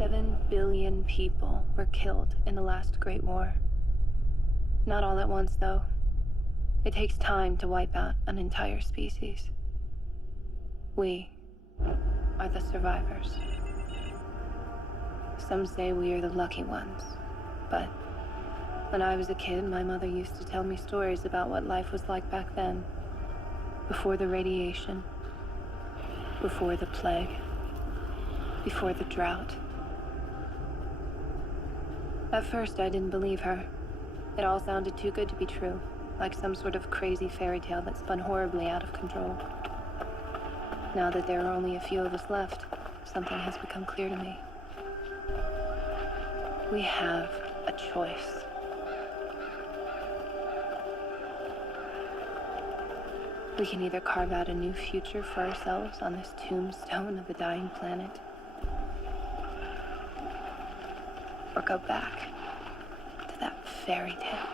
7 billion people were killed in the last Great War. Not all at once, though. It takes time to wipe out an entire species. We are the survivors. Some say we are the lucky ones, but when I was a kid, my mother used to tell me stories about what life was like back then. Before the radiation, before the plague, before the drought. At first, I didn't believe her. It all sounded too good to be true, like some sort of crazy fairy tale that spun horribly out of control. Now that there are only a few of us left, something has become clear to me. We have a choice. We can either carve out a new future for ourselves on this tombstone of a dying planet, or go back to that fairy tale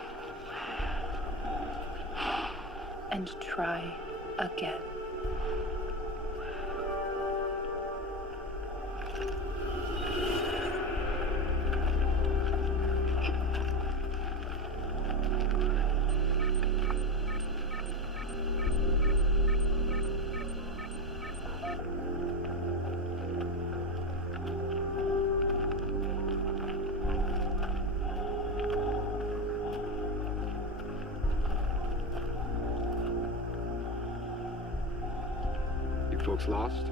and try again. Folks lost?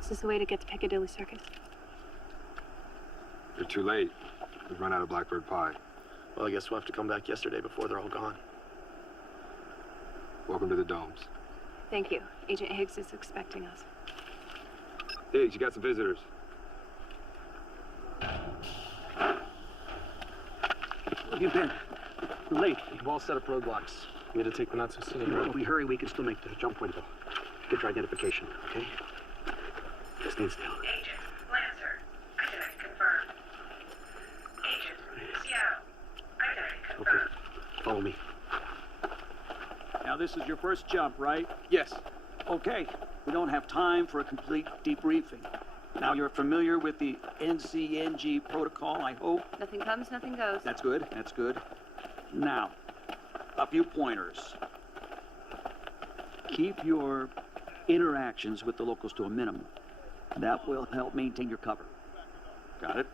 Is this the way to get to Piccadilly Circus? You're too late. We've run out of Blackbird pie. Well, I guess we'll have to come back yesterday before they're all gone. Welcome to the domes. Thank you. Agent Higgs is expecting us. Higgs, you got some visitors. Where have you been? We're late. We've all set up roadblocks. We had to take the not-so-scenic If road. we hurry, we can still make the jump window. Get your identification, okay? Stand still. Agent Lancer, identity confirmed. Agent Seattle, identity confirmed. Okay, follow me. Now, this is your first jump, right? Yes. Okay. We don't have time for a complete debriefing. Now, you're familiar with the NCNG protocol, I hope? Nothing comes, nothing goes. That's good. That's good. Now, a few pointers. Keep your interactions with the locals to a minimum. That will help maintain your cover. Got it?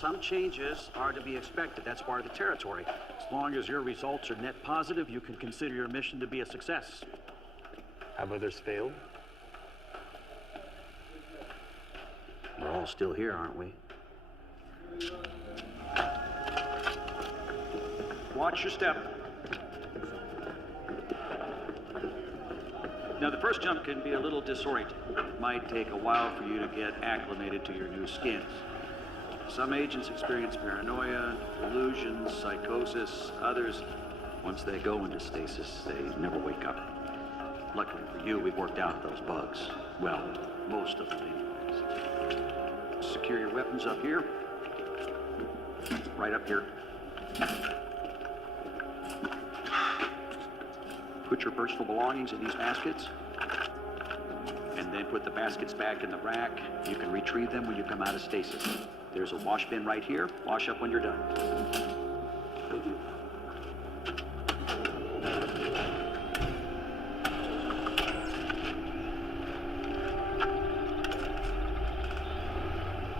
Some changes are to be expected. That's part of the territory. As long as your results are net positive, you can consider your mission to be a success. Have others failed? We're all still here, aren't we? Watch your step. Now, the first jump can be a little disorienting. It might take a while for you to get acclimated to your new skins. Some agents experience paranoia, delusions, psychosis. Others, once they go into stasis, they never wake up. Luckily for you, we've worked out those bugs. Well, most of them anyways. Secure your weapons up here. Right up here. Put your personal belongings in these baskets. And then put the baskets back in the rack. You can retrieve them when you come out of stasis. There's a wash bin right here. Wash up when you're done.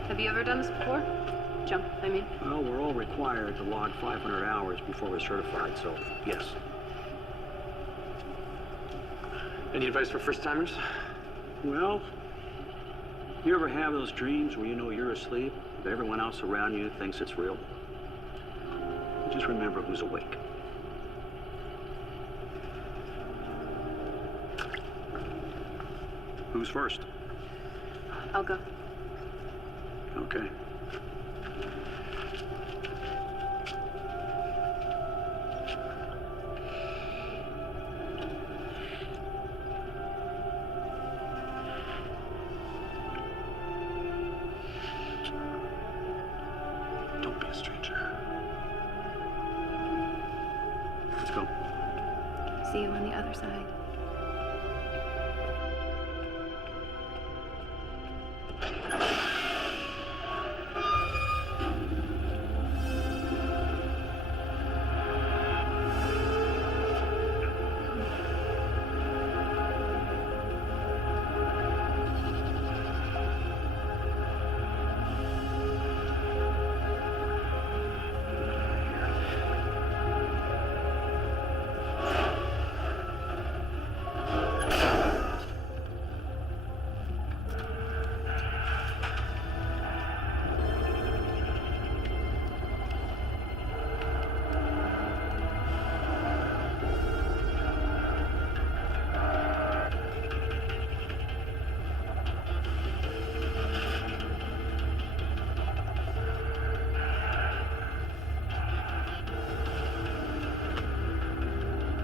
Have you ever done this before? Jump, I mean. Well, we're all required to log 500 hours before we're certified, so yes. Any advice for first-timers? Well, you ever have those dreams where you know you're asleep, but everyone else around you thinks it's real? Just remember who's awake. Who's first? I'll go. Okay. Don't be a stranger. Let's go. see you on the other side.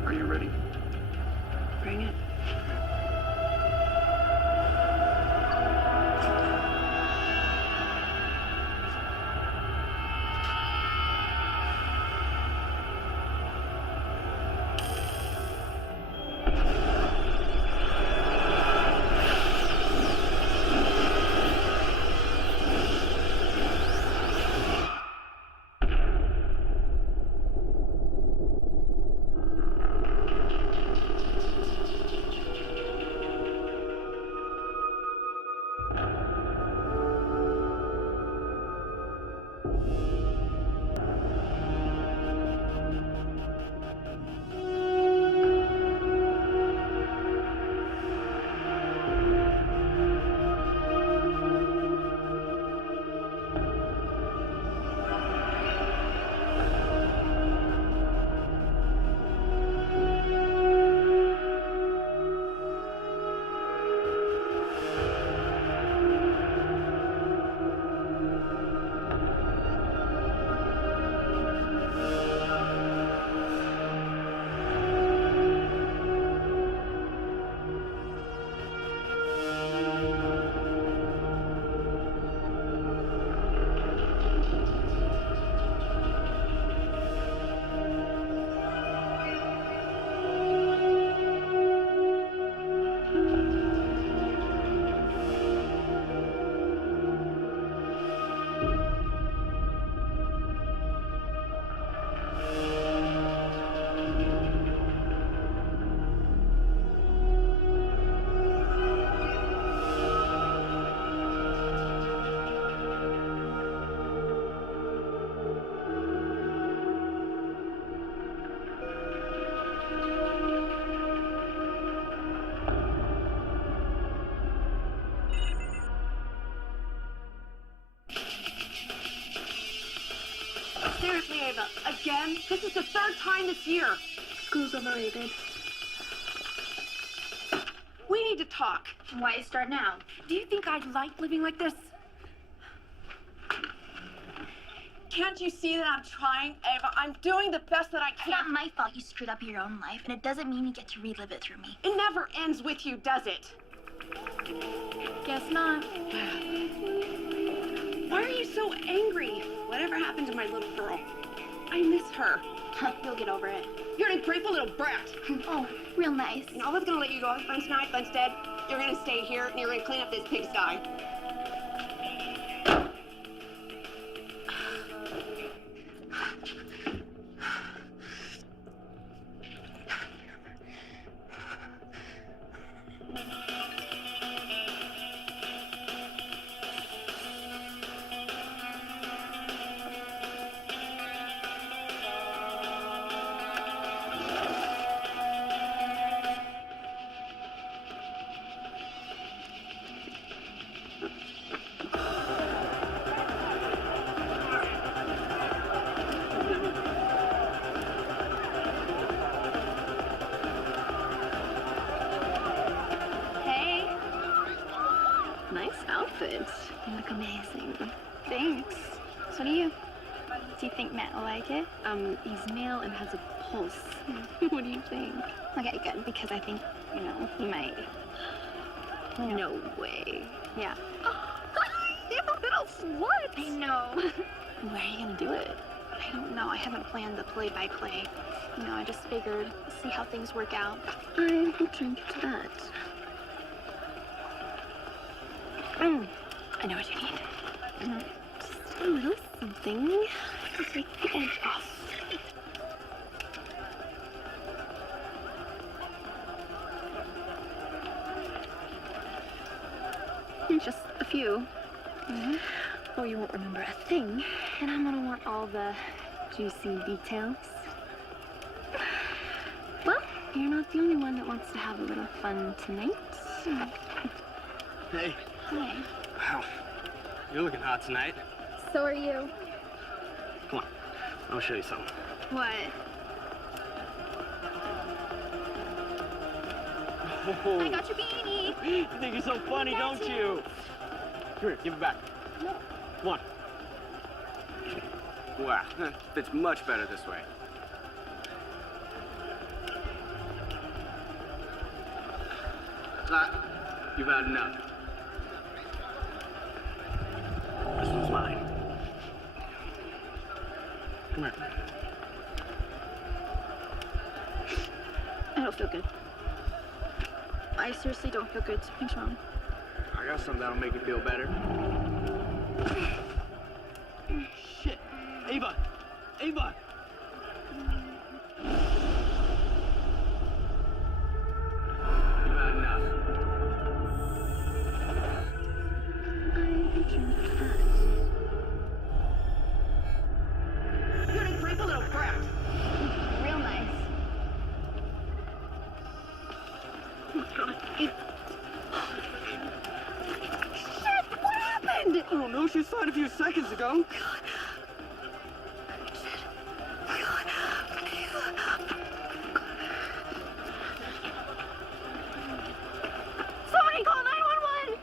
Are you ready? Bring it. Seriously, Ava, again? This is the third time this year. School's overrated. We need to talk. Why start now? Do you think I'd like living like this? Can't you see that I'm trying, Ava? I'm doing the best that I It's not can. my fault you screwed up your own life, and it doesn't mean you get to relive it through me. It never ends with you, does it? Guess not. Why are you so angry? Whatever happened to my little girl? I miss her. You'll get over it. You're an ungrateful little brat. Oh, real nice. And I was gonna let you go. But instead, you're gonna stay here and you're gonna clean up this pigsty. Hey. Nice outfit. You look amazing. Thanks. So do you. Do you think Matt will like it? He's male and has a pulse. What do you think? Okay, good, because I think, he might. No way. Yeah. You little slut. I know. Where are you gonna do it? I don't know. I haven't planned the play-by-play. You know, I just figured, see how things work out. I will drink to that. I know what you need. Just a little something to take the edge off. Just a few. Or you won't remember a thing, and I'm gonna want all the juicy details. Well, you're not the only one that wants to have a little fun tonight. Hey. Hey. Wow. You're looking hot tonight. So are you. Come on. I'll show you something. What? Oh. I got your beanie. You think you're so funny, don't you? Come here, give it back. No. Come on. Wow, fits much better this way. You've had enough. This one's mine. Come here. I don't feel good. I seriously don't feel good. Something's wrong. I got something that'll make you feel better. Shit. Ava! Ava! You've had enough. You're an ungrateful little brat. Real nice. I don't know, she was fine a few seconds ago. Somebody call 911!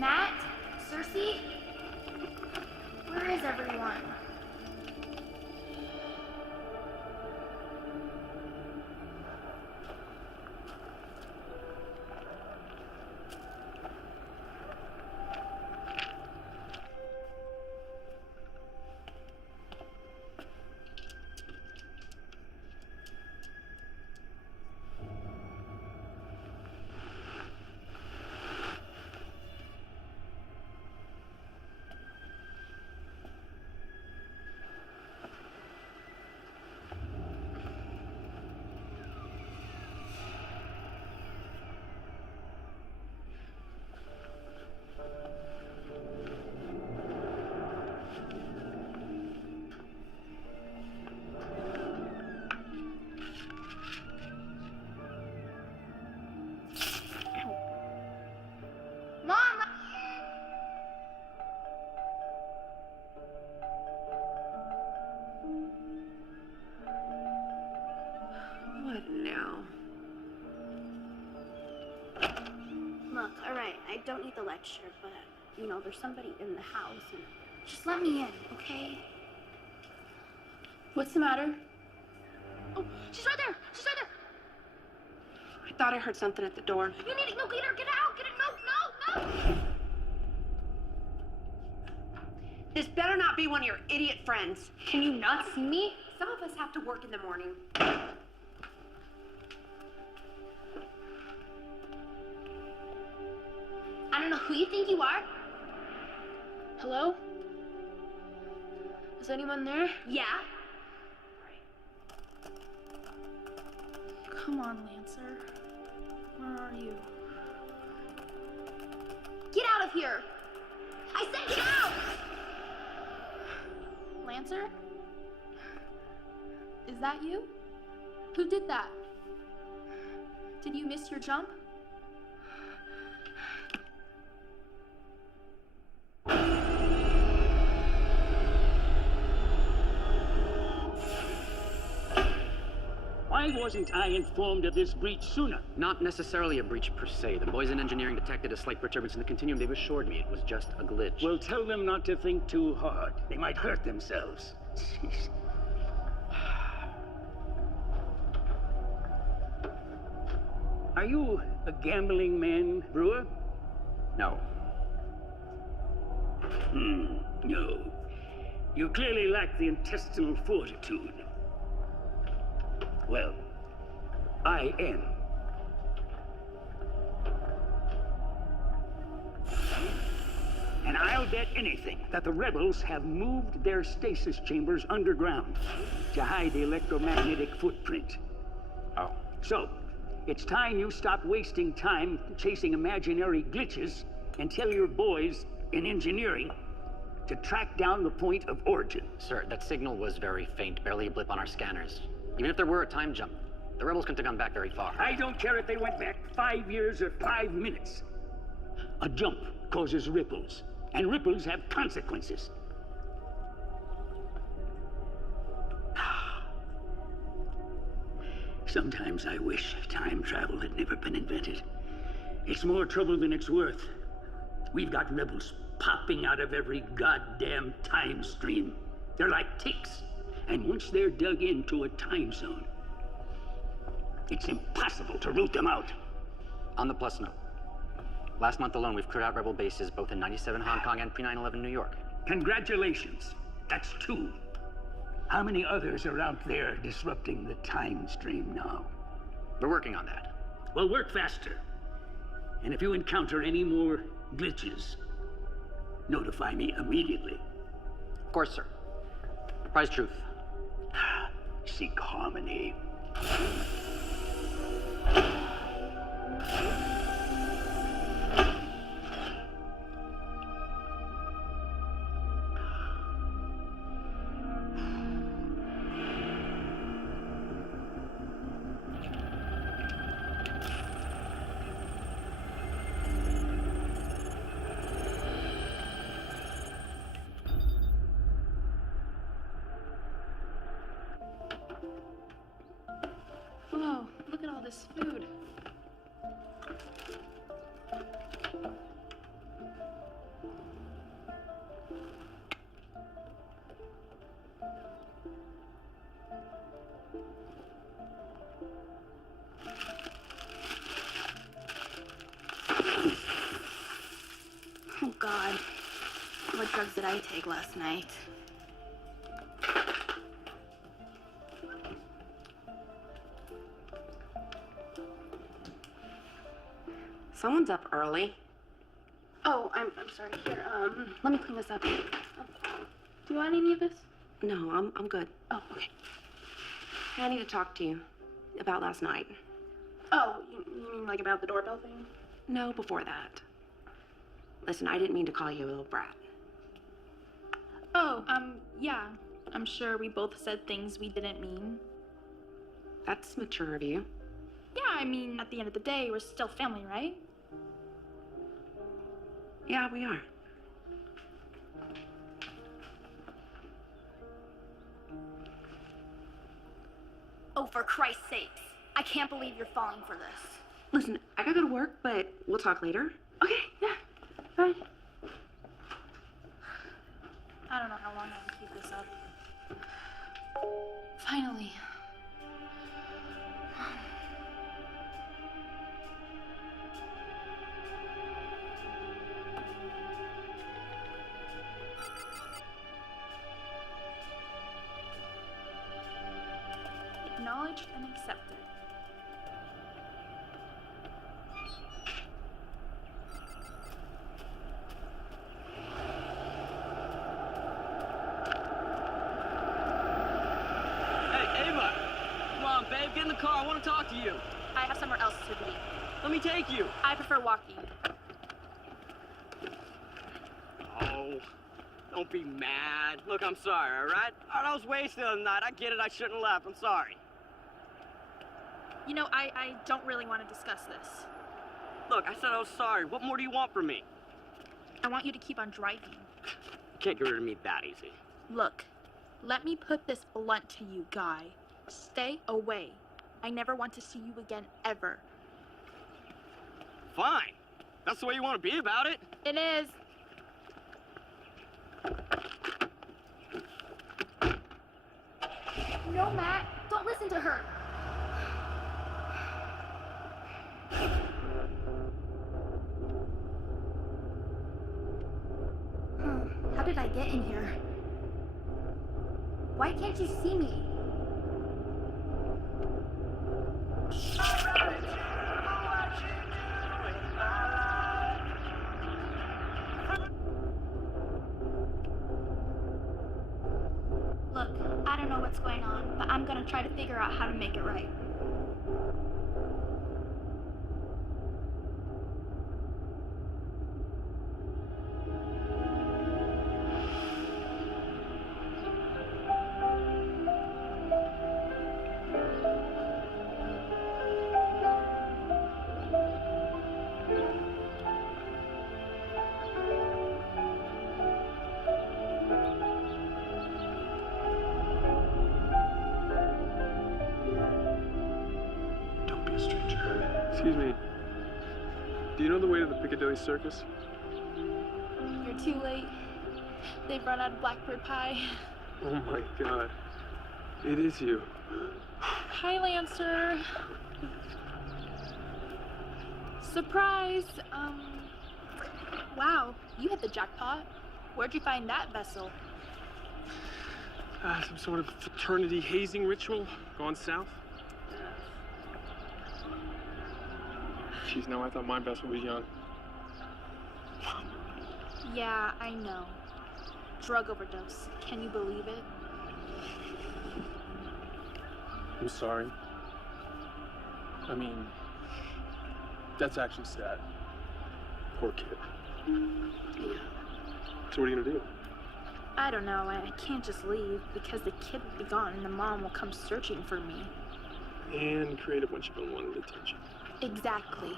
Matt? Cersei? Where is everyone? Mom! What now? Look, all right, I don't need the lecture, but, you know, there's somebody in the house, and Just let me in, okay? What's the matter? Oh, she's right there! She's right there! I thought I heard something at the door. You need to go get her! Get out! Get her! No! This better not be one of your idiot friends. Can you not see me? Some of us have to work in the morning. I don't know who you think you are. Hello? Is anyone there? yeah. Come on, Lancer. Where are you? Get out of here! I said get out! Lancer? Is that you? Who did that? Did you miss your jump? wasn't I informed of this breach sooner? Not necessarily a breach per se. The boys in engineering detected a slight perturbance in the continuum. They've assured me it was just a glitch. Well, tell them not to think too hard. They might hurt themselves. Jeez. Are you a gambling man, Brewer? No. No. You clearly lack the intestinal fortitude. Well, I am. And I'll bet anything that the rebels have moved their stasis chambers underground to hide the electromagnetic footprint. Oh. So, it's time you stop wasting time chasing imaginary glitches and tell your boys in engineering to track down the point of origin. Sir, that signal was very faint, barely a blip on our scanners. Even if there were a time jump, the rebels couldn't have gone back very far. I don't care if they went back 5 years or 5 minutes. A jump causes ripples, and ripples have consequences. Sometimes I wish time travel had never been invented. It's more trouble than it's worth. We've got rebels popping out of every goddamn time stream. They're like ticks. And once they're dug into a time zone, it's impossible to root them out. On the plus note, last month alone, we've cleared out rebel bases both in 97 Hong Kong and pre-9/11 New York. Congratulations. That's 2. How many others are out there disrupting the time stream now? We're working on that. Well, work faster. And if you encounter any more glitches, notify me immediately. Of course, sir. Prize truth. Seek harmony. Whoa, look at all this food. Oh God. What drugs did I take last night? Someone's up early. Oh, I'm sorry. Here, let me clean this up. Do you want any of this? No, I'm good. Oh, okay. I need to talk to you about last night. Oh, you mean like about the doorbell thing? No, before that. Listen, I didn't mean to call you a little brat. Oh, yeah. I'm sure we both said things we didn't mean. That's mature of you. Yeah, I mean, at the end of the day, we're still family, right? Yeah, we are. Oh, for Christ's sakes. I can't believe you're falling for this. Listen, I gotta go to work, but we'll talk later. Okay, yeah. Bye. I don't know how long I can keep this up. Finally. Acknowledged and accepted. Hey, Ava! Come on, babe, get in the car. I want to talk to you. I have somewhere else to be. Let me take you. I prefer walking. Oh, don't be mad. Look, I'm sorry, all right? I was wasted the other night. I get it. I shouldn't have left. I'm sorry. You know, I don't really want to discuss this. Look, I said I was sorry. What more do you want from me? I want you to keep on driving. You can't get rid of me that easy. Look, let me put this blunt to you, Guy. Stay away. I never want to see you again, ever. Fine. That's the way you want to be about it. It is. No, Matt. Don't listen to her. How did I get in here? Why can't you see me? Look, I don't know what's going on, but I'm gonna try to figure out how to make it right. Don't be a stranger. Excuse me. Do you know the way to the Piccadilly Circus? You're too late. They've run out of blackbird pie. Oh my god. It is you. Hi, Lancer. Surprise! Wow, you hit the jackpot. Where'd you find that vessel? Some sort of fraternity hazing ritual gone south? Jeez, no, I thought my vessel was young. Yeah, I know. Drug overdose. Can you believe it? I'm sorry. I mean, that's actually sad. Poor kid. Yeah. So what are you gonna do? I don't know. I can't just leave because the kid will be gone and the mom will come searching for me. And create a bunch of unwanted attention. Exactly.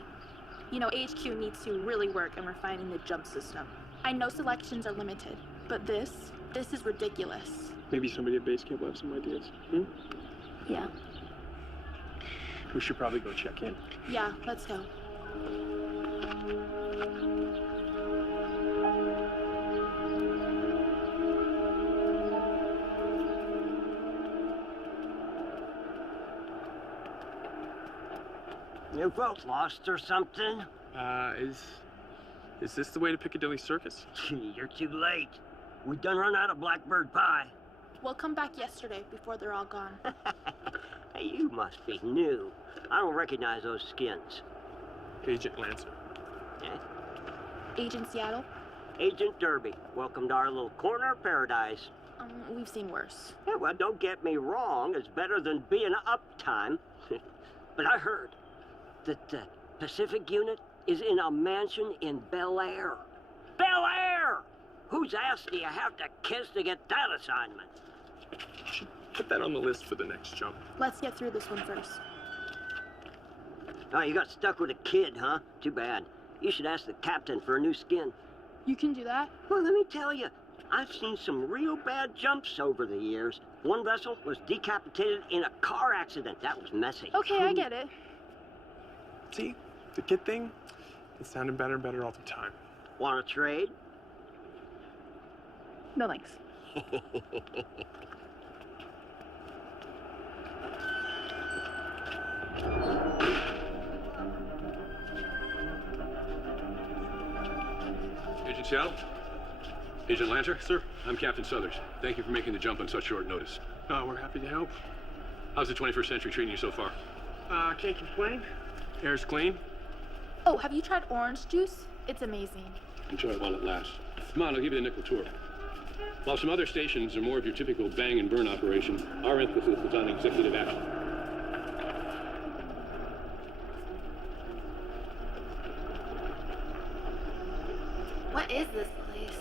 You know, HQ needs to really work on refining the jump system. I know selections are limited, but this is ridiculous. Maybe somebody at base camp will have some ideas. Yeah. We should probably go check in. Yeah, let's go. You folks lost or something? Is this the way to Piccadilly Circus? You're too late. We done run out of blackbird pie. We'll come back yesterday before they're all gone. Hey, you must be new. I don't recognize those skins. Agent Lancer. Eh? Agent Seattle? Agent Derby. Welcome to our little corner of paradise. We've seen worse. Yeah, well, don't get me wrong. It's better than being uptime. But I heard that the Pacific unit is in a mansion in Bel Air. Bel Air! Whose ass do you have to kiss to get that assignment? Should put that on the list for the next jump. Let's get through this one first. Oh, you got stuck with a kid, huh? Too bad. You should ask the captain for a new skin. You can do that? Well, let me tell you, I've seen some real bad jumps over the years. One vessel was decapitated in a car accident. That was messy. Okay, I get it. See, the kid thing, it's sounding better and better all the time. Want to trade? No thanks. Agent Seattle? Agent Lancer? Sir? I'm Captain Southers. Thank you for making the jump on such short notice. We're happy to help. How's the 21st century treating you so far? Can't complain. Air's clean. Oh, have you tried orange juice? It's amazing. Enjoy it while it lasts. Come on, I'll give you the nickel tour. While some other stations are more of your typical bang and burn operation, our emphasis is on executive action. What is this place?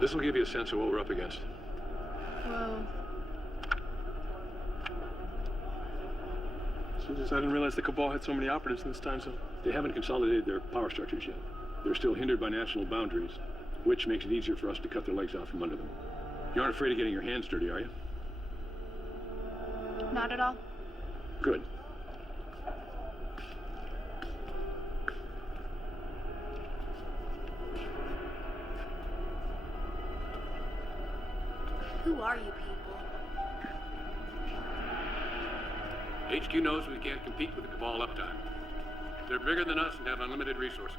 This will give you a sense of what we're up against. Whoa. I didn't realize the Cabal had so many operatives in this time zone. They haven't consolidated their power structures yet. They're still hindered by national boundaries. which makes it easier for us to cut their legs out from under them. You aren't afraid of getting your hands dirty, are you? Not at all. Good. Who are you people? HQ knows we can't compete with the Cabal uptime. They're bigger than us and have unlimited resources.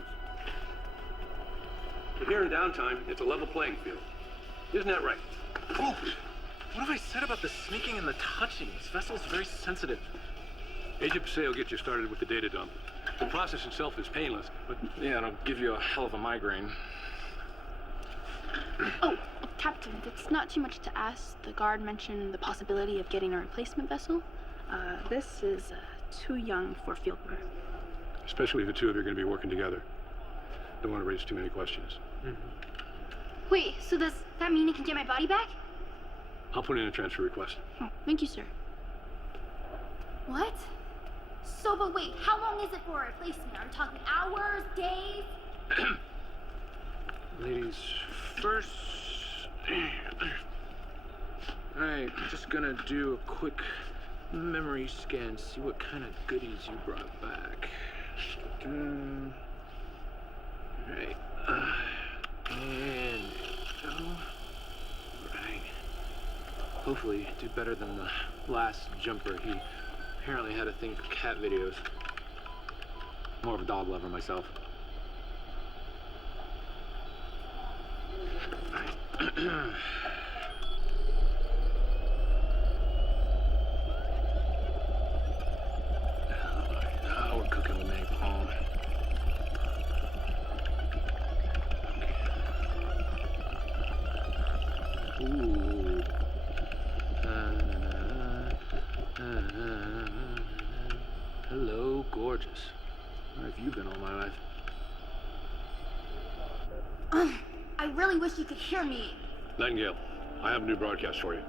But here in downtime, it's a level playing field. Isn't that right? Oh, what have I said about the sneaking and the touching? This vessel's very sensitive. Agent Passeo will get you started with the data dump. The process itself is painless, but... Yeah, it'll give you a hell of a migraine. Oh, Captain, if it's not too much to ask, the guard mentioned the possibility of getting a replacement vessel. This is too young for field work. Especially if the two of you are going to be working together. Don't want to raise too many questions. Wait, so does that mean I can get my body back? I'll put in a transfer request. Oh, thank you, sir. What? So, but wait, how long is it for a replacement? Are we talking hours, days? Ladies first. Alright, just gonna do a quick memory scan, see what kind of goodies you brought back. Alright, and go. Right. Hopefully do better than the last jumper. He apparently had a thing for cat videos. More of a dog lover myself. Now we're cooking with napalm. Ooh. Hello, gorgeous. Where have you been all my life? I really wish you could hear me. Nightingale, I have a new broadcast for you.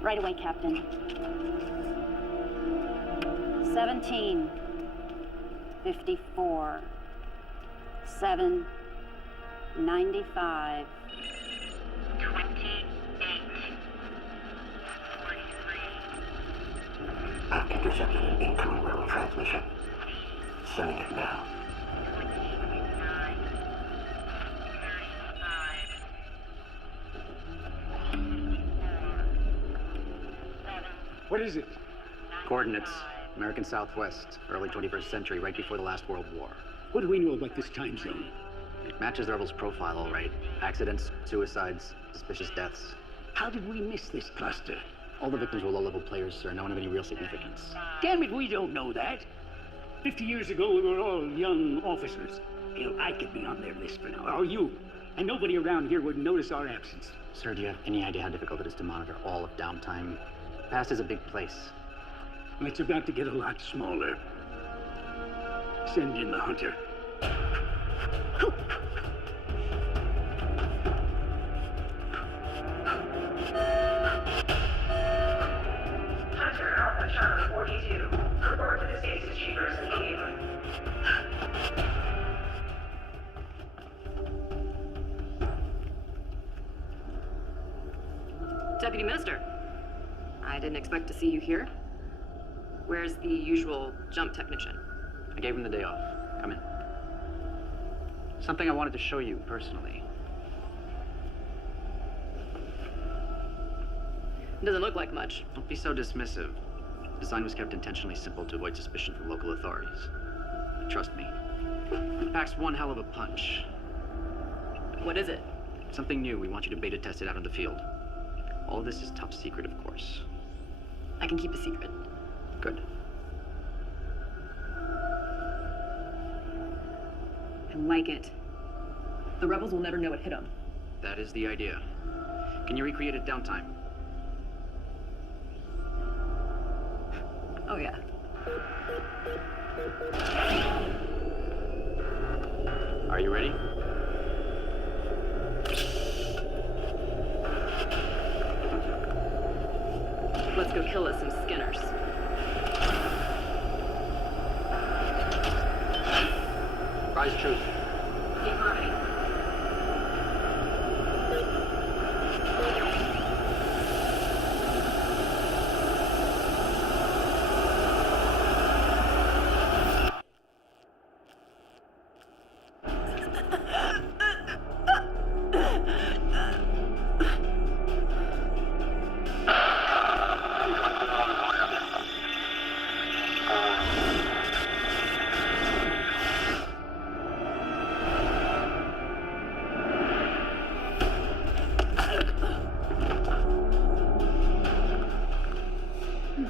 Right away, Captain. 17, 54, 7, 95. 28, 43. I've intercepted an incoming rebel transmission. Sending it now. 29, 35. What is it? Coordinates. American Southwest, early 21st century, right before the last World War. What do we know about this time zone? It matches the rebels' profile, all right. Accidents, suicides, suspicious deaths. How did we miss this cluster? All the victims were low-level players, sir. No one of any real significance. Damn it, we don't know that. 50 years ago, we were all young officers. Hell, I could be on their list for now, or you. And nobody around here would notice our absence. Sir, do you have any idea how difficult it is to monitor all of downtime? The past is a big place. It's about to get a lot smaller. Send in the hunter. Hunter Alpha Charlie 42. Report to the stasis chambers immediately. Deputy Minister, I didn't expect to see you here. Where's the usual jump technician? I gave him the day off. Come in. Something I wanted to show you personally. It doesn't look like much. Don't be so dismissive. The design was kept intentionally simple to avoid suspicion from local authorities. But trust me, it packs one hell of a punch. What is it? Something new. We want you to beta test it out in the field. All of this is top secret, of course. I can keep a secret. Good. I like it. The rebels will never know what hit them. That is the idea. Can you recreate it downtime? Oh, yeah. Are you ready? Let's go kill us some skinners. Surprise truth. Keep moving.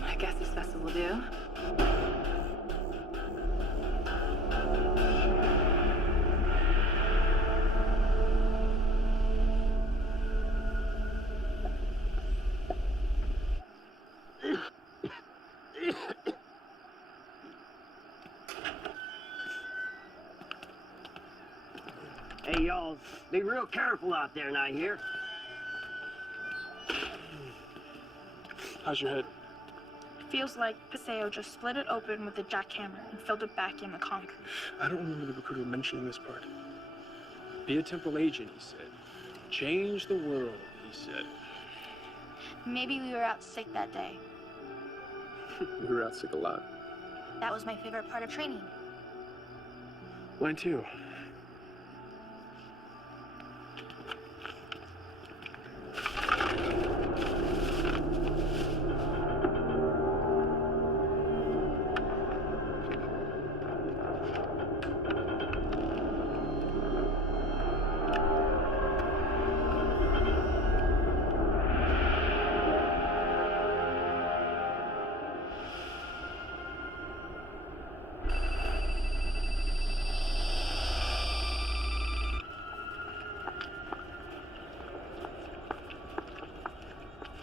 I guess this vessel will do. Hey, y'all, be real careful out there, now, here. How's your head? Feels like Paseo just split it open with a jackhammer and filled it back in the concrete. I don't remember the recruiter mentioning this part. Be a temporal agent, he said. Change the world, he said. Maybe we were out sick that day. We were out sick a lot. That was my favorite part of training. Mine too.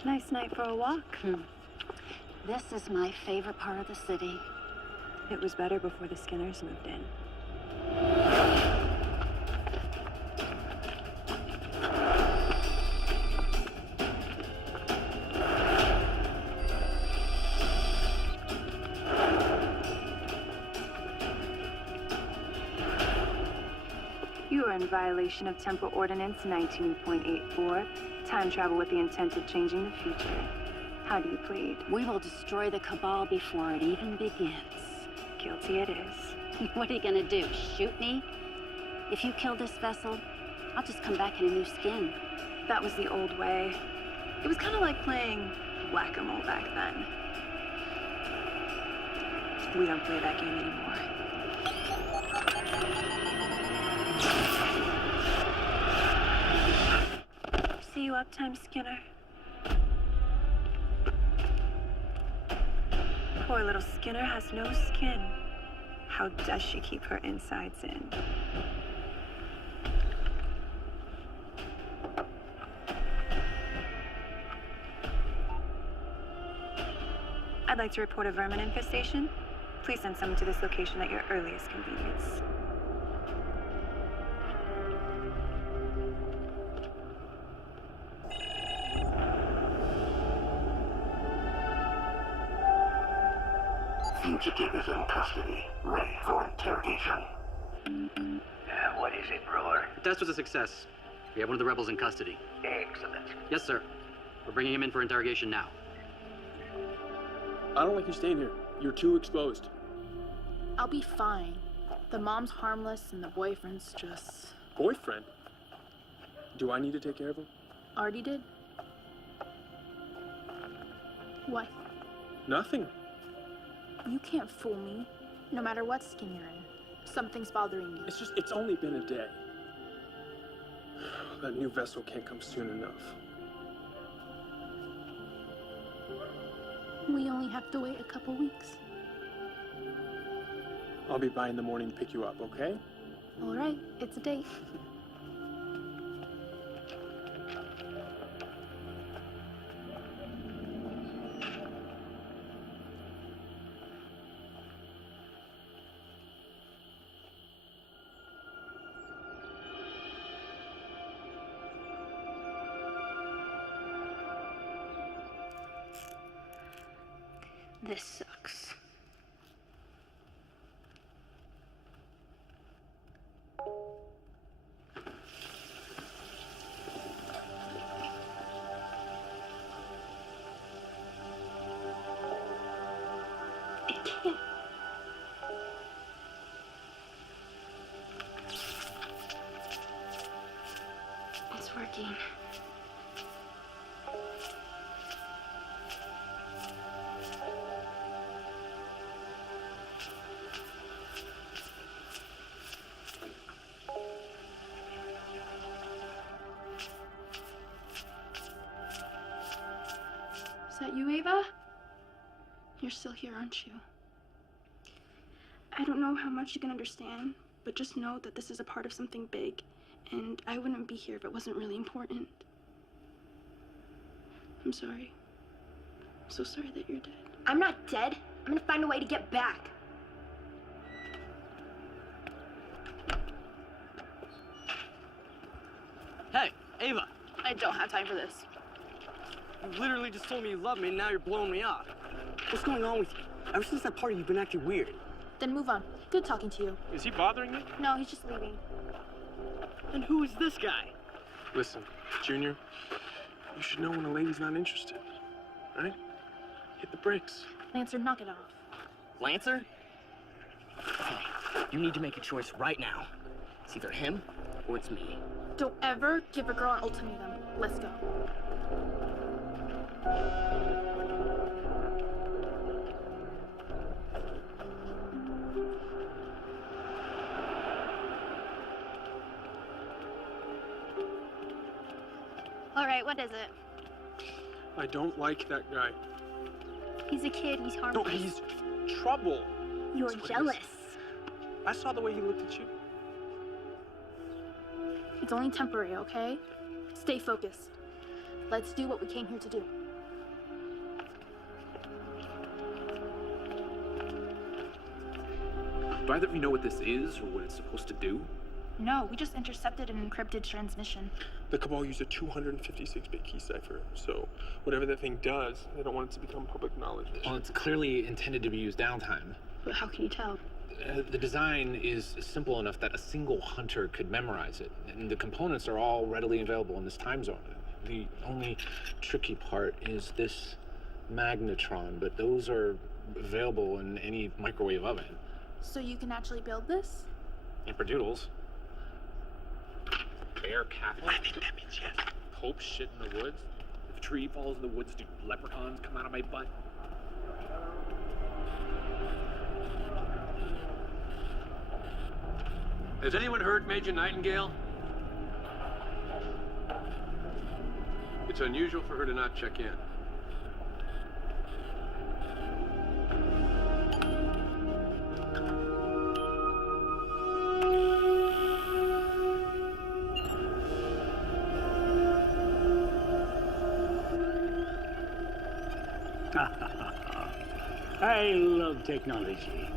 Nice night for a walk. This is my favorite part of the city. It was better before the Skinners moved in. You are in violation of Temple Ordinance 19.84, time travel with the intent of changing the future. How do you plead? We will destroy the Cabal before it even begins. Guilty it is. What are you gonna do, shoot me? If you kill this vessel, I'll just come back in a new skin. That was the old way. It was kind of like playing whack-a-mole back then. We don't play that game anymore. See you uptime, Skinner. Poor little Skinner has no skin. How does she keep her insides in? I'd like to report a vermin infestation. Please send someone to this location at your earliest convenience. Fugitive is in custody, ready for interrogation. What is it, Brewer? The test was a success. We have one of the rebels in custody. Excellent. Yes, sir. We're bringing him in for interrogation now. I don't like you staying here. You're too exposed. I'll be fine. The mom's harmless and the boyfriend's just... Boyfriend? Do I need to take care of him? Already did. What? Nothing. You can't fool me. No matter what skin you're in. Something's bothering you. It's only been a day. That new vessel can't come soon enough. We only have to wait a couple weeks. I'll be by in the morning to pick you up, okay? All right, it's a date. This sucks. It can't. It's working. Is that you, Ava? You're still here, aren't you? I don't know how much you can understand, but just know that this is a part of something big, and I wouldn't be here if it wasn't really important. I'm sorry. I'm so sorry that you're dead. I'm not dead. I'm gonna find a way to get back. Hey, Ava. I don't have time for this. You literally just told me you love me, and now you're blowing me off. What's going on with you? Ever since that party, you've been acting weird. Then move on. Good talking to you. Is he bothering you? No, he's just leaving. And who is this guy? Listen, Junior, you should know when a lady's not interested, right? Hit the brakes. Lancer, knock it off. Lancer? Okay, you need to make a choice right now. It's either him or it's me. Don't ever give a girl an ultimatum. Let's go. All right, what is it? I don't like that guy. He's a kid. He's harmless. No, he's trouble. You're That's what jealous. it is. I saw the way he looked at you. It's only temporary, okay? Stay focused. Let's do what we came here to do. Do either of you know what this is or what it's supposed to do? No, we just intercepted an encrypted transmission. The Cabal used a 256-bit key cipher, so whatever that thing does, they don't want it to become public knowledge. Well, it's clearly intended to be used downtime. But how can you tell? The design is simple enough that a single hunter could memorize it, and the components are all readily available in this time zone. The only tricky part is this magnetron, but those are available in any microwave oven. So you can actually build this? And for doodles. Bear Catholic? I think that means yes. Pope shit in the woods? If a tree falls in the woods, do leprechauns come out of my butt? Has anyone heard Major Nightingale? It's unusual for her to not check in. I love technology.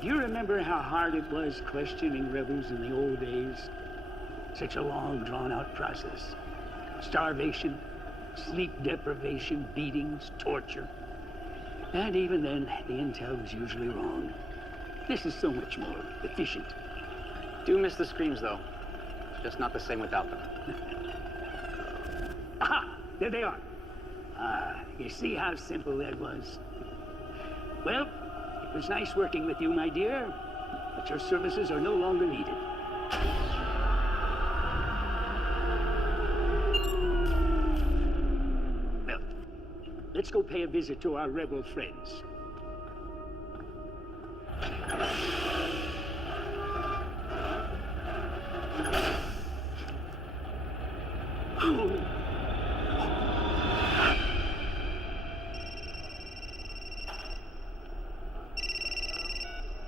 Do you remember how hard it was questioning rebels in the old days? Such a long, drawn-out process. Starvation, sleep deprivation, beatings, torture. And even then, the intel was usually wrong. This is so much more efficient. Do miss the screams, though. Just not the same without them. Aha! There they are. You see how simple that was? Well, it was nice working with you, my dear, but your services are no longer needed. Well, let's go pay a visit to our rebel friends.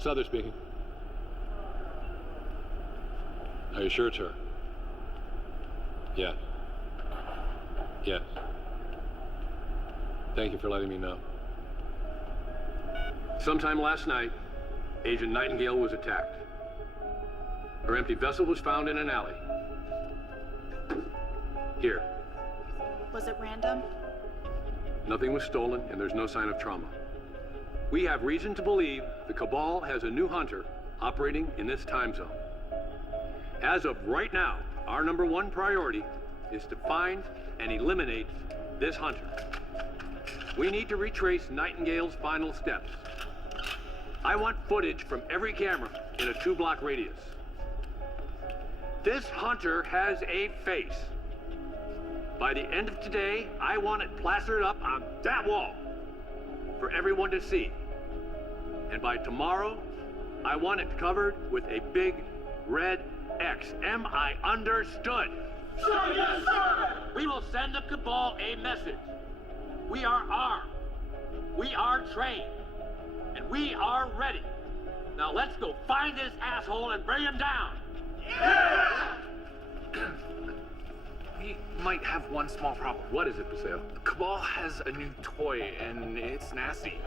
Souther speaking. Are you sure it's her? Yeah. Yes. Thank you for letting me know. Sometime last night, Agent Nightingale was attacked. Her empty vessel was found in an alley. Here. Was it random? Nothing was stolen, and there's no sign of trauma. We have reason to believe the Cabal has a new hunter operating in this time zone. As of right now, our number one priority is to find and eliminate this hunter. We need to retrace Nightingale's final steps. I want footage from every camera in a 2-block radius. This hunter has a face. By the end of today, I want it plastered up on that wall for everyone to see. And by tomorrow, I want it covered with a big red X. Am I understood? Sir, yes, sir! We will send the cabal a message. We are armed. We are trained. And we are ready. Now let's go find this asshole and bring him down. Yeah! We might have one small problem. What is it, Paseo? Cabal has a new toy, and it's nasty.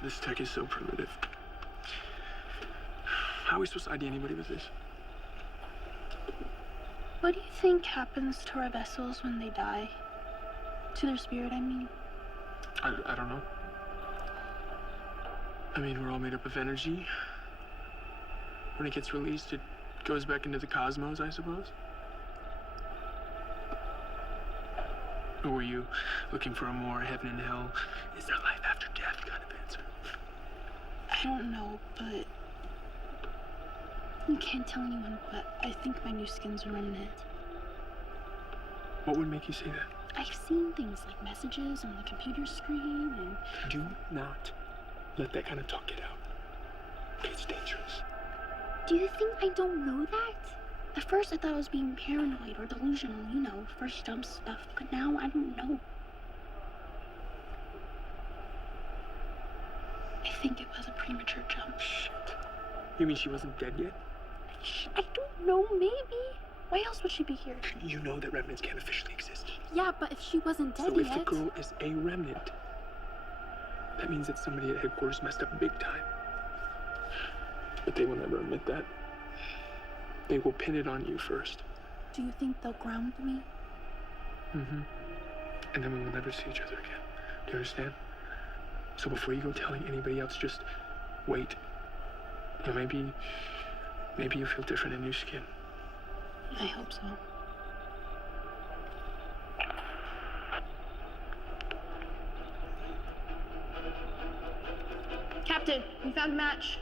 This tech is so primitive. How are we supposed to ID anybody with this? What do you think happens to our vessels when they die? To their spirit, I mean. I don't know. I mean, we're all made up of energy. When it gets released, it goes back into the cosmos, I suppose. Or were you looking for a more heaven and hell, is there life after death kind of answer? I don't know, but you can't tell anyone, but I think my new skin's a remnant. What would make you say that? I've seen things like messages on the computer screen and... Do not let that kind of talk get out. It's dangerous. Do you think I don't know that? At first I thought I was being paranoid or delusional, you know, first jump stuff, but now I don't know. I think it was a premature jump. Shit. You mean she wasn't dead yet? I don't know, maybe. Why else would she be here? You know that remnants can't officially exist. Yeah, but if she wasn't dead So if yet... the girl is a remnant, that means that somebody at headquarters messed up big time. But they will never admit that. They will pin it on you first. Do you think they'll ground me? Mm-hmm. And then we will never see each other again. Do you understand? So before you go telling anybody else, just wait. You know, maybe you feel different in your skin. I hope so. Captain, we found a match.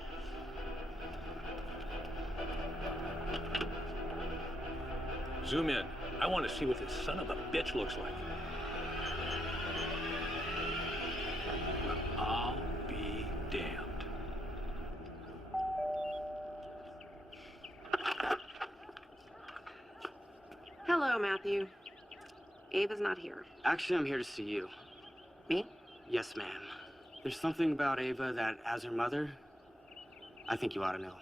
Zoom in. I want to see what this son of a bitch looks like. Well, I'll be damned. Hello, Matthew. Ava's not here. Actually, I'm here to see you. Me? Yes, ma'am. There's something about Ava that, as her mother, I think you ought to know.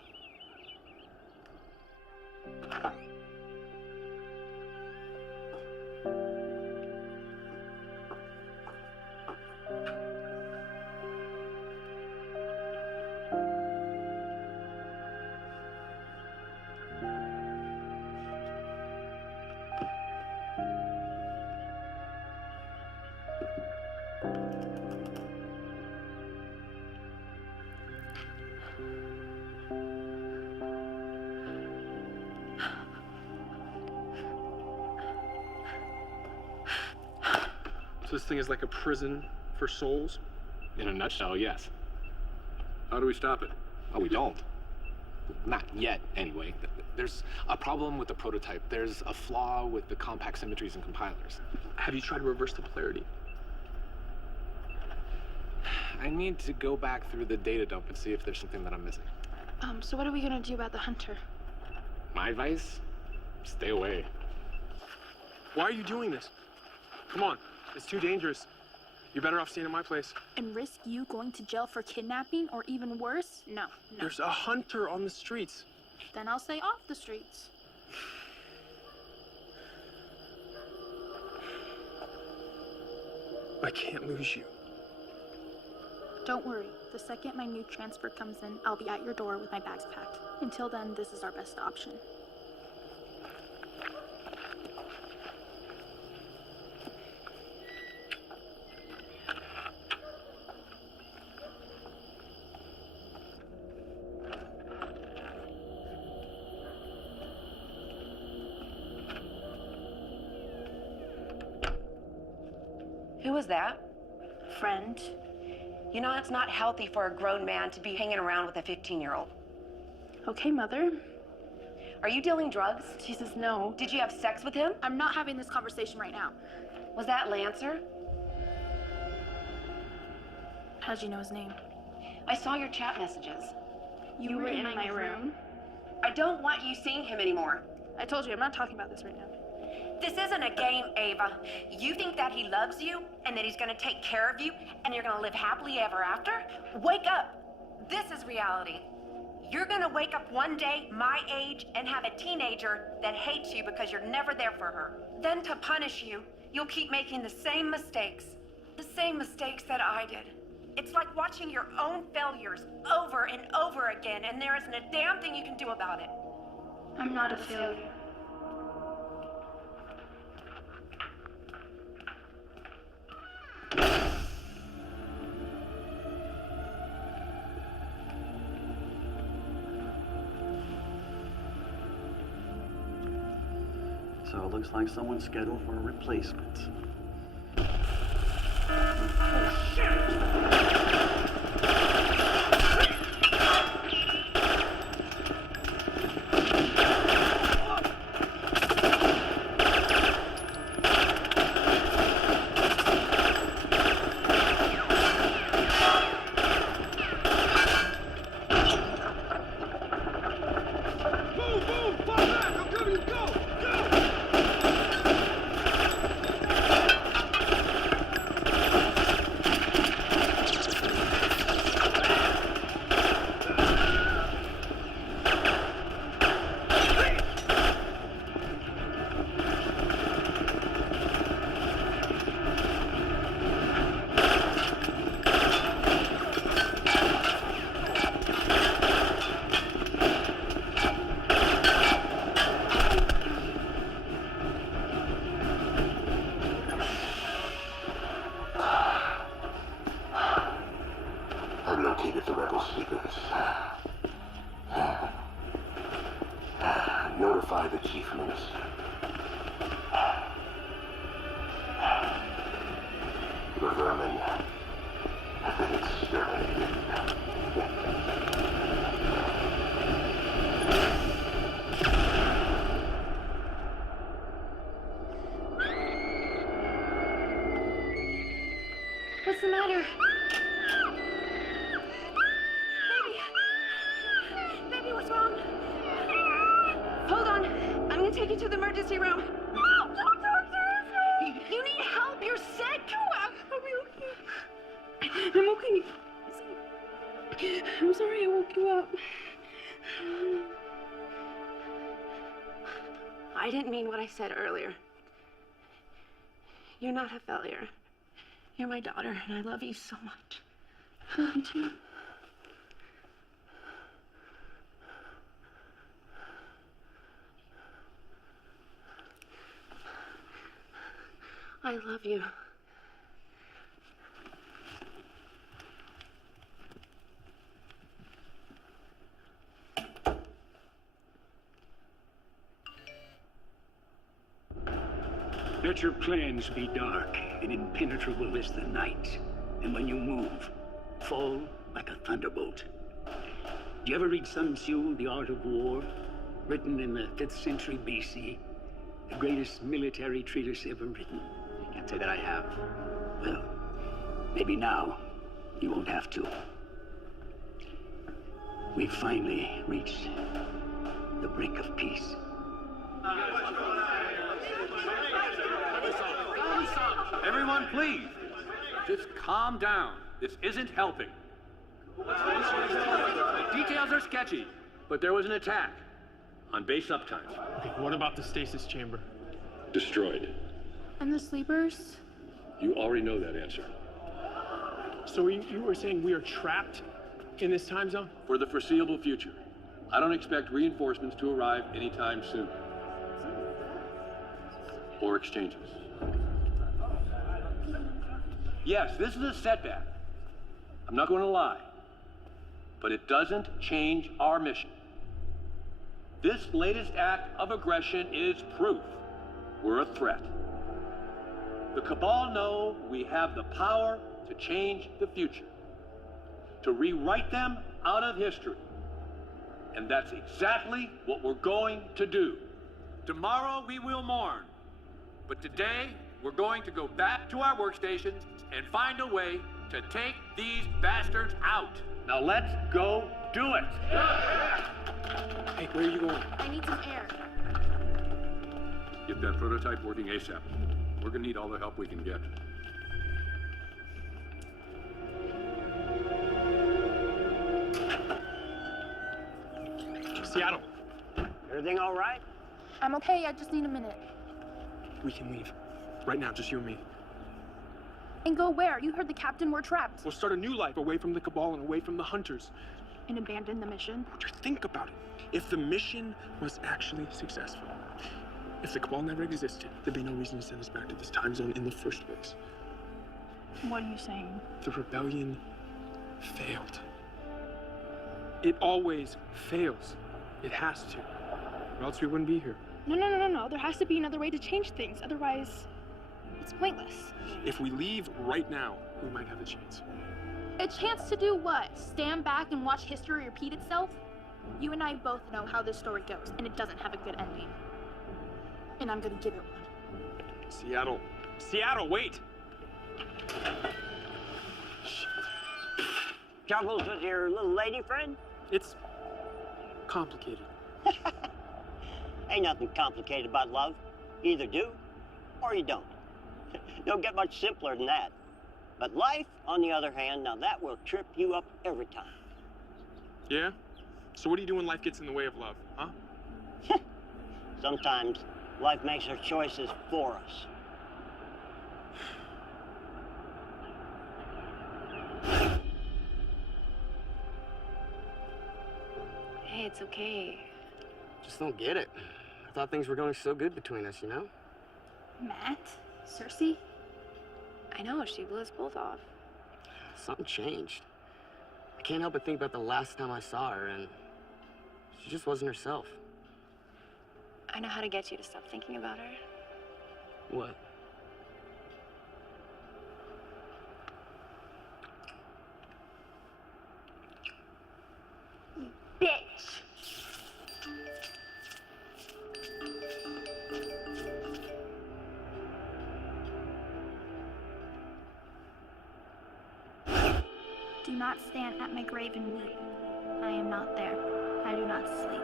So this thing is like a prison for souls? In a nutshell, yes. How do we stop it? Oh, we don't. Not yet, anyway. There's a problem with the prototype. There's a flaw with the compact symmetries and compilers. Have you tried to reverse the polarity? I need to go back through the data dump and see if there's something that I'm missing. So what are we gonna do about the hunter? My advice? Stay away. Why are you doing this? Come on, it's too dangerous. You're better off staying at my place. And risk you going to jail for kidnapping or even worse? No. There's a hunter on the streets. Then I'll stay off the streets. I can't lose you. Don't worry. The second my new transfer comes in, I'll be at your door with my bags packed. Until then, this is our best option. Who was that? Friend. You know, it's not healthy for a grown man to be hanging around with a 15-year-old. Okay, Mother. Are you dealing drugs? Jesus, no. Did you have sex with him? I'm not having this conversation right now. Was that Lancer? How'd you know his name? I saw your chat messages. You were in my room? I don't want you seeing him anymore. I told you, I'm not talking about this right now. This isn't a game, Ava. You think that he loves you and that he's gonna take care of you and you're gonna live happily ever after? Wake up. This is reality. You're gonna wake up one day my age and have a teenager that hates you because you're never there for her. Then to punish you, you'll keep making the same mistakes. The same mistakes that I did. It's like watching your own failures over and over again, and there isn't a damn thing you can do about it. I'm not a failure. So it looks like someone's scheduled for a replacement. Notify the chief minister. The vermin have been exterminated. What's the matter? Baby, what's wrong? Hold on. I'm gonna take you to the emergency room. No, don't talk to me. You need help. You're sick. I'll be okay. I'm okay. I'm sorry I woke you up. I didn't mean what I said earlier. You're not a failure. You're my daughter, and I love you so much. I love you too. I love you. Let your plans be dark and impenetrable as the night. And when you move, fall like a thunderbolt. Did you ever read Sun Tzu, The Art of War? Written in the 5th century BC. The greatest military treatise ever written. I can't say that I have. Well, maybe now you won't have to. We've finally reached the brink of peace. Everyone, please, just calm down. This isn't helping. The details are sketchy, but there was an attack on base uptime. Okay, what about the stasis chamber? Destroyed. And the sleepers? You already know that answer. So you were saying we are trapped in this time zone? For the foreseeable future. I don't expect reinforcements to arrive anytime soon. Or exchanges. Yes, this is a setback. I'm not going to lie. But it doesn't change our mission. This latest act of aggression is proof we're a threat. The Cabal know we have the power to change the future, to rewrite them out of history. And that's exactly what we're going to do. Tomorrow we will mourn, but today we're going to go back to our workstations and find a way to take these bastards out. Now let's go do it. Hey, where are you going? I need some air. Get that prototype working ASAP. We're gonna need all the help we can get. Seattle. Everything all right? I'm okay, I just need a minute. We can leave. Right now, just you and me. And go where? You heard the captain, we're trapped. We'll start a new life away from the Cabal and away from the Hunters. And abandon the mission? Just think about it. If the mission was actually successful, if the Cabal never existed, there'd be no reason to send us back to this time zone in the first place. What are you saying? The rebellion failed. It always fails. It has to. Or else we wouldn't be here. No. There has to be another way to change things. Otherwise, it's pointless. If we leave right now, we might have a chance. A chance to do what? Stand back and watch history repeat itself? You and I both know how this story goes, and it doesn't have a good ending. And I'm gonna give it one. Seattle. Seattle, wait! Troubles with your little lady friend? It's complicated. Ain't nothing complicated about love. You either do or you don't. Don't get much simpler than that. But life, on the other hand, now that will trip you up every time. Yeah? So what do you do when life gets in the way of love, huh? Sometimes life makes our choices for us. Hey, it's okay. Just don't get it. I thought things were going so good between us, you know? Matt? Cersei? I know, she blew us both off. Something changed. I can't help but think about the last time I saw her, and she just wasn't herself. I know how to get you to stop thinking about her. What? Bitch! Do not stand at my grave and weep. I am not there. I do not sleep.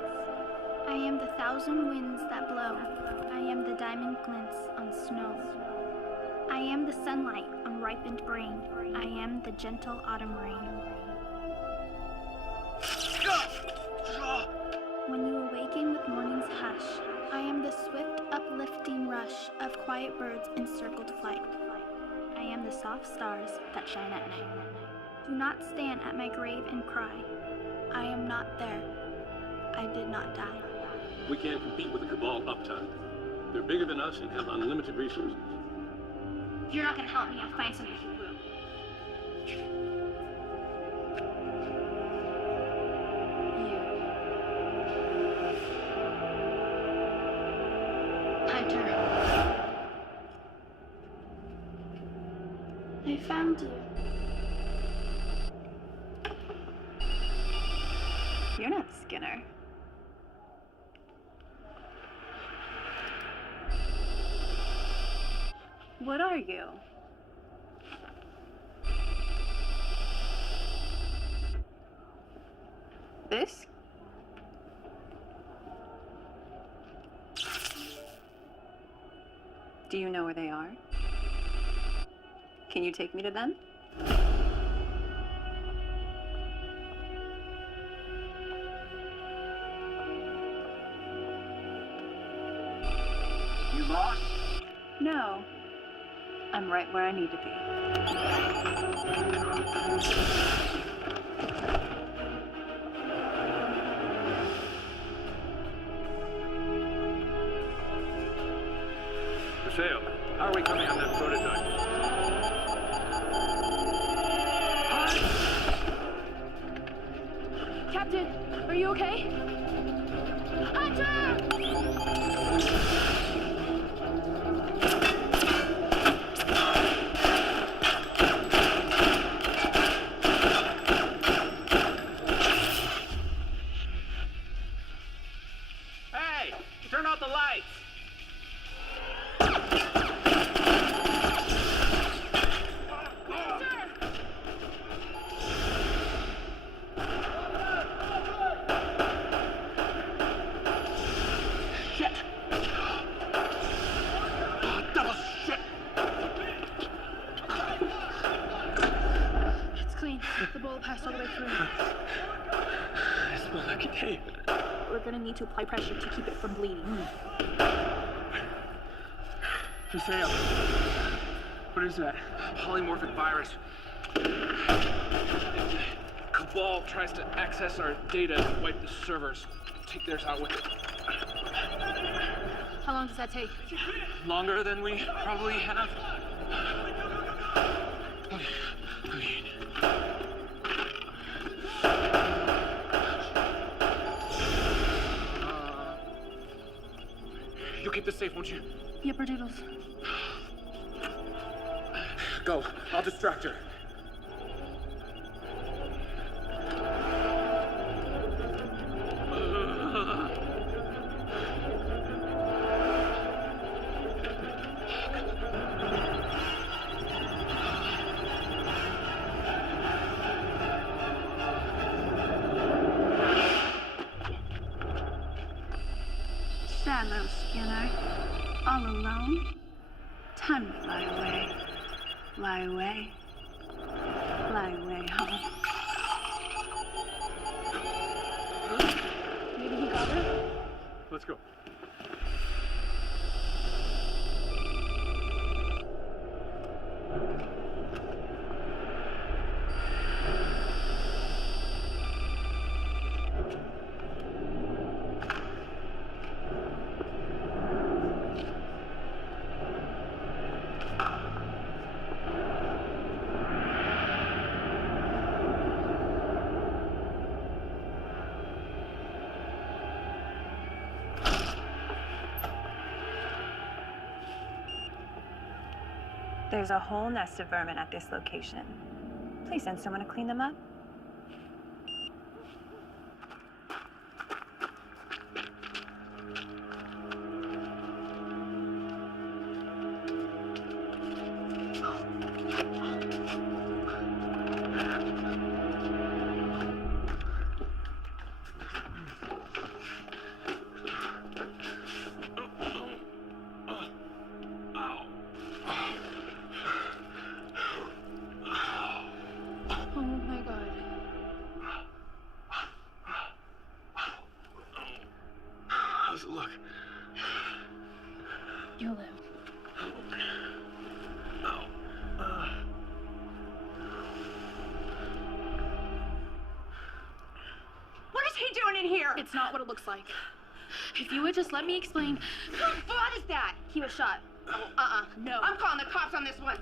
I am the thousand winds that blow. I am the diamond glints on snow. I am the sunlight on ripened grain. I am the gentle autumn rain. When you awaken with morning's hush, I am the swift uplifting rush of quiet birds in circled flight. I am the soft stars that shine at night. Do not stand at my grave and cry. I am not there. I did not die. We can't compete with the Cabal uptime. They're bigger than us and have unlimited resources. If you're not gonna help me, I'll find somebody who will. Hunter. I found you. You're not Skinner. What are you? This? Do you know where they are? Can you take me to them? You lost? No. I'm right where I need to be. Mateo, how are we coming on that prototype? Captain, are you okay? Hunter! Hey, turn off the lights. Shit! Double shit! It's clean. The bullet passed all the way through. I smell like a day. We're gonna need to apply pressure to keep it from bleeding. Mateo, what is that? Polymorphic virus. Cabal tries to access our data and wipe the servers. Take theirs out with it. How long does that take? Longer than we probably have. You'll keep this safe, won't you? Yipper doodles. Go. I'll distract her. Shallow, Skinner. All alone? Time to fly away. Fly away. Fly away home. Maybe he got her? Let's go. There's a whole nest of vermin at this location. Please send someone to clean them up. Oh my god. How's it look? You'll live. What is he doing in here? It's not what it looks like. If you would just let me explain. What is that? He was shot. Oh, No. I'm calling the cops on this one.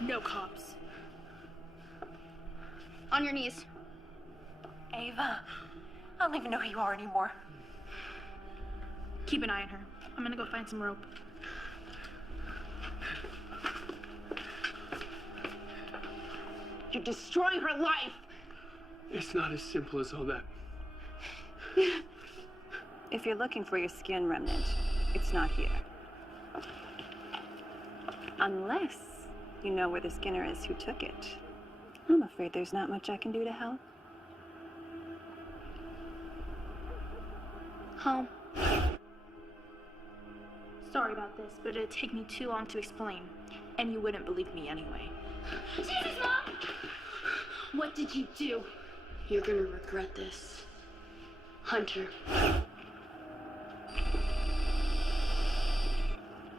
No cops. On your knees. Ava, I don't even know who you are anymore. Keep an eye on her. I'm gonna go find some rope. You're destroying her life. It's not as simple as all that. If you're looking for your skin remnant, it's not here. Unless you know where the Skinner is who took it. I'm afraid there's not much I can do to help. Home. Sorry about this, but it'd take me too long to explain. And you wouldn't believe me anyway. Jesus, Mom! What did you do? You're gonna regret this. Hunter.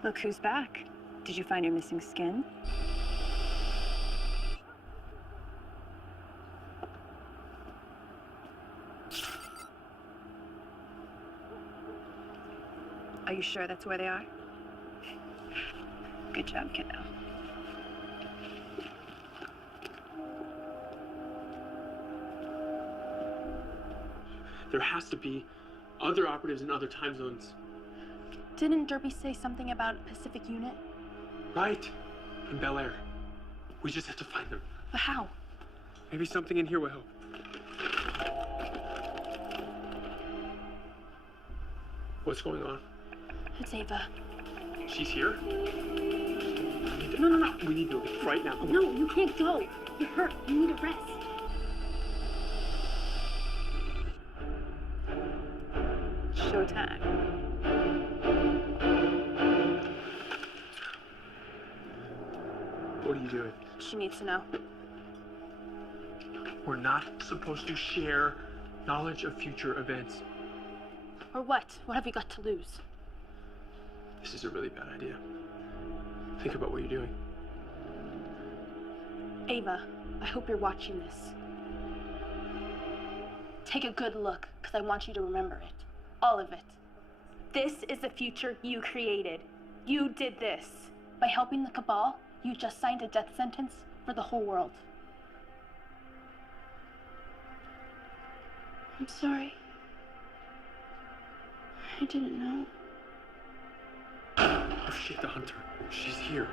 Look who's back. Did you find your missing skin? Are you sure that's where they are? Good job, kiddo. There has to be other operatives in other time zones. Didn't Derby say something about a Pacific unit? Right. In Bel Air. We just have to find them. But how? Maybe something in here will help. What's going on? It's Ava. She's here? No. We need to leave right now. No, you can't go. You're hurt. You need a rest. Showtime. What are you doing? She needs to know. We're not supposed to share knowledge of future events. Or what? What have we got to lose? This is a really bad idea. Think about what you're doing. Ava, I hope you're watching this. Take a good look, because I want you to remember it. All of it. This is the future you created. You did this. By helping the Cabal, you just signed a death sentence for the whole world. I'm sorry. I didn't know. Oh shit, the hunter. She's here.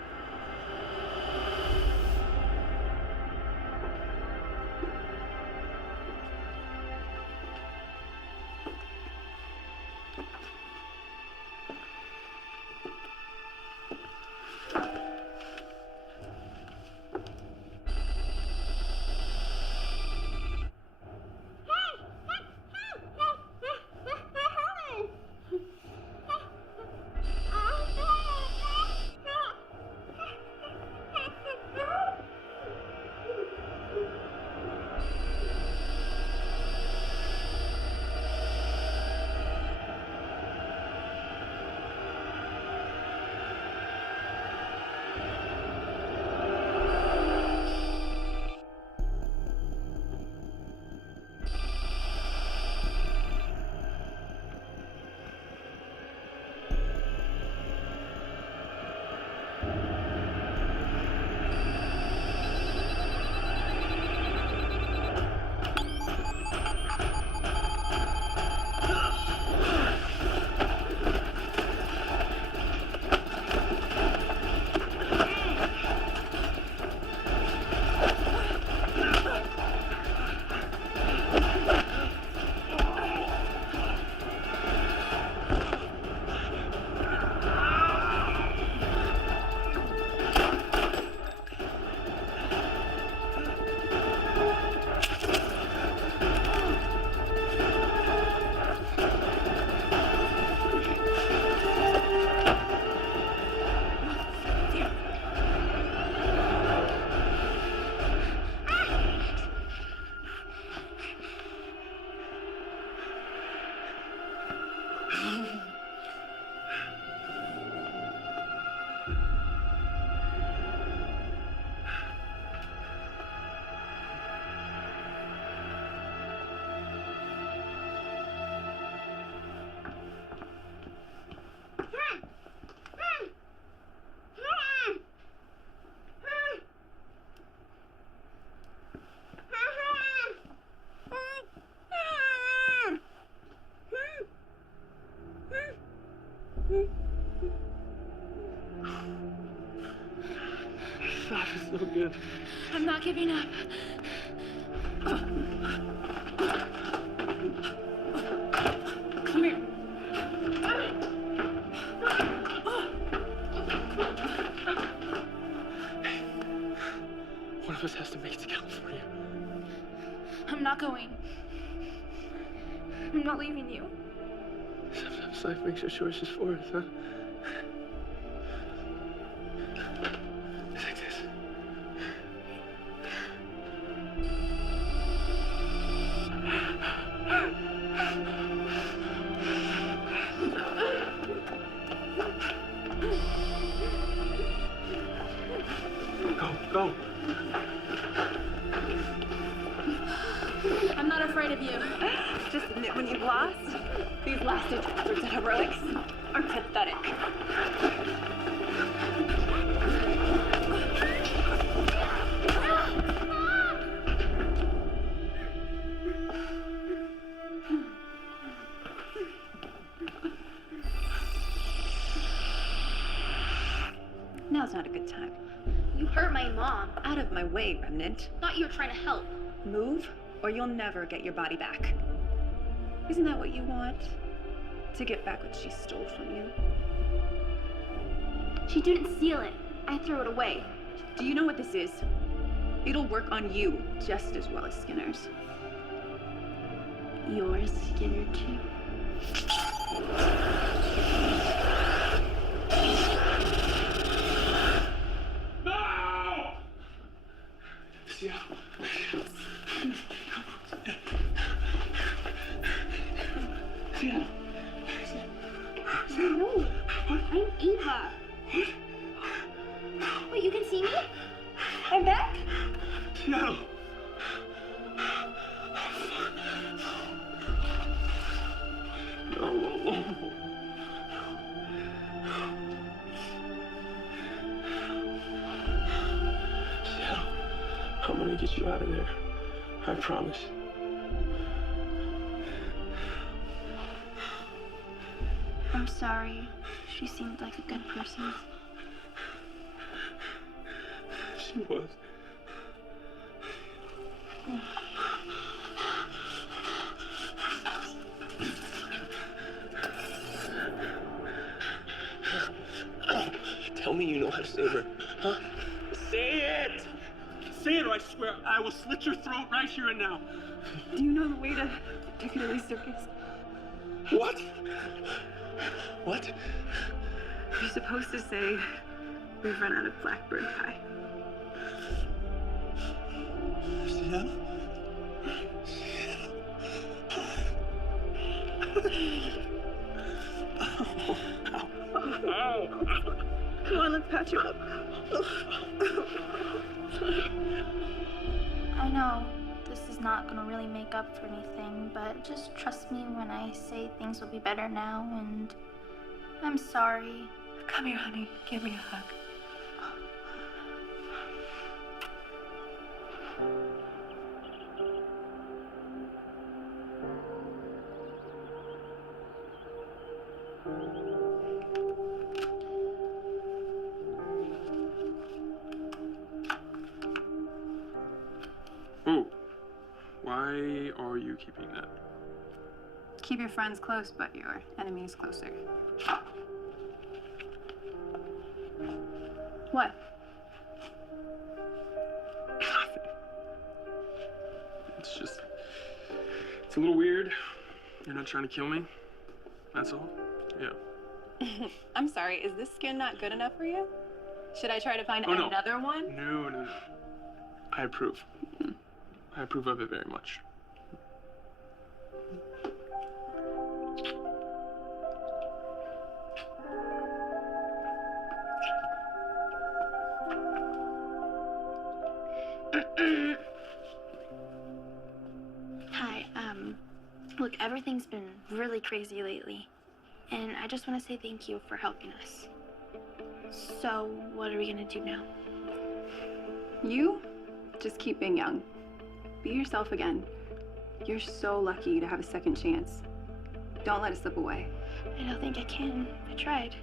That is so good. I'm not giving up. Come here. One of us has to make it to California. I'm not going. I'm not leaving you. Sometimes life makes our choices for us, huh? It's like this. you. Just admit when you've lost. These last-ditch efforts and heroics are pathetic. Now's not a good time. You hurt my mom. Out of my way, Remnant. Thought you were trying to help. Move, or you'll never get your body back. Isn't that what you want? To get back what she stole from you? She didn't steal it. I threw it away. Do you know what this is? It'll work on you just as well as Skinner's. Yours, Skinner, too. Seattle. Seattle. No, I'm Eva. Wait, you can see me? I'm back? Seattle. No. Seattle, I'm gonna get you out of there. I promise. I'm sorry. She seemed like a good person. She was. Tell me you know how to save her, huh? Say it! Say it or I swear I will slit your throat right here and now. Do you know the way to Piccadilly Circus? What? What? You're supposed to say, we've run out of blackbird pie. Seattle? Come on, let's patch you up. I know this is not gonna really make up for anything, but just trust me when I say things will be better now, and I'm sorry. Come here, honey. Give me a hug. Oh, why are you keeping that? Keep your friends close, but your enemies closer. What? It's a little weird. You're not trying to kill me. That's all. Yeah. I'm sorry, is this skin not good enough for you? Should I try to find another one? No. I approve. I approve of it very much. Hi, look, everything's been really crazy lately, and I just want to say thank you for helping us. So, what are we gonna do now? You just keep being young. Be yourself again. You're so lucky to have a second chance. Don't let it slip away. I don't think I can. I tried.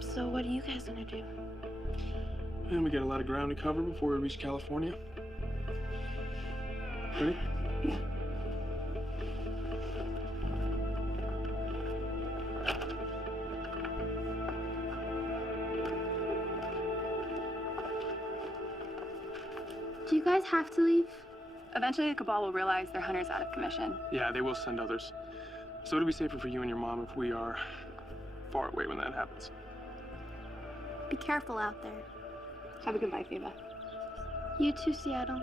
So, what are you guys gonna do? And we got a lot of ground to cover before we reach California. Ready? Yeah. Do you guys have to leave? Eventually, the Cabal will realize their hunter's out of commission. Yeah, they will send others. So it'll be safer for you and your mom if we are far away when that happens. Be careful out there. Have a good life, Eva. You too, Seattle.